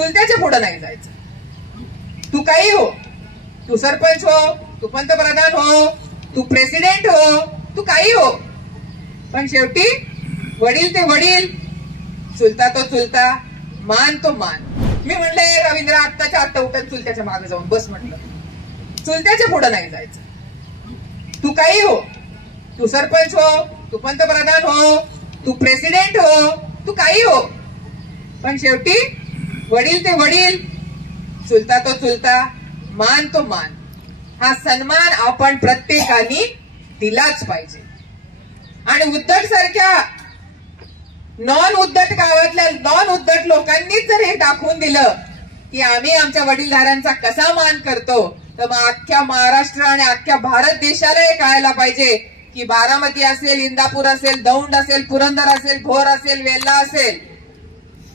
चुलत्याच्या पुढे नाही जायचं. तू काही हो, तू सरपंच हो, तू पंतप्रधान हो, तू प्रेसिडेंट हो, तू काही हो, पण शेवटी वडील ते वडील, चुलता तो चुलता, मान तो मान. मी म्हणले रवींद्र आत्ताच्या आत्ता उठत चुलत्याच्या मागे जाऊन बस. म्हटलं चुलत्याच्या पुढे नाही जायचं. तू काही हो, तू सरपंच हो, तू पंतप्रधान हो, तू प्रेसिडेंट हो, तू काही हो, पण शेवटी वडील ते वडील, चुलता तो चुलता, मान तो मान. हा सन्मान आपण प्रत्येकाने दिलाच पाहिजे. आणि उद्धट सारख्या नॉन उद्धट गावातल्या नॉन उद्धट लोकांनीच जर हे दाखवून दिलं की आम्ही आमच्या वडीलधाऱ्यांचा कसा मान करतो, तर मग अख्ख्या महाराष्ट्र आणि अख्ख्या भारत देशाला हे कळायला पाहिजे की बारामती असेल, इंदापूर असेल, दौंड असेल, पुरंदर असेल, भोर असेल, वेल्हा असेल,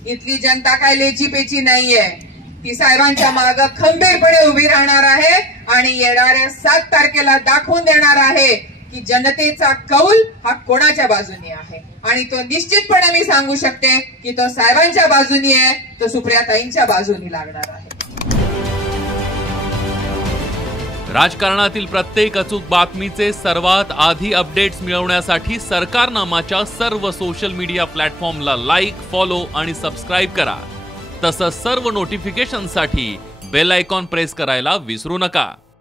इथली जनता काय लेची पेची नाहीये. ती साहेबांच्या मागे खंबीरपणे उभी राहणार आहे आणि येणाऱ्या 7 तारखेला दाखवून देणार आहे की जनतेचा कौल हा कोणाच्या बाजूनी आहे. आणि तो निश्चितपणे मी सांगू शकते की तो साहेबांच्या बाजूनी आहे, तो सुप्रियाताईंच्या बाजूनी लागणार आहे. राजकारणातील प्रत्येक अचूक बातमीचे सर्वात आधी अपडेट्स मिळवण्यासाठी सरकारनामाच्या सर्व सोशल मीडिया प्लॅटफॉर्मला लाईक, फॉलो आणि सबस्क्राईब करा. तसंच सर्व नोटिफिकेशनसाठी बेल आयकॉन प्रेस करायला विसरू नका.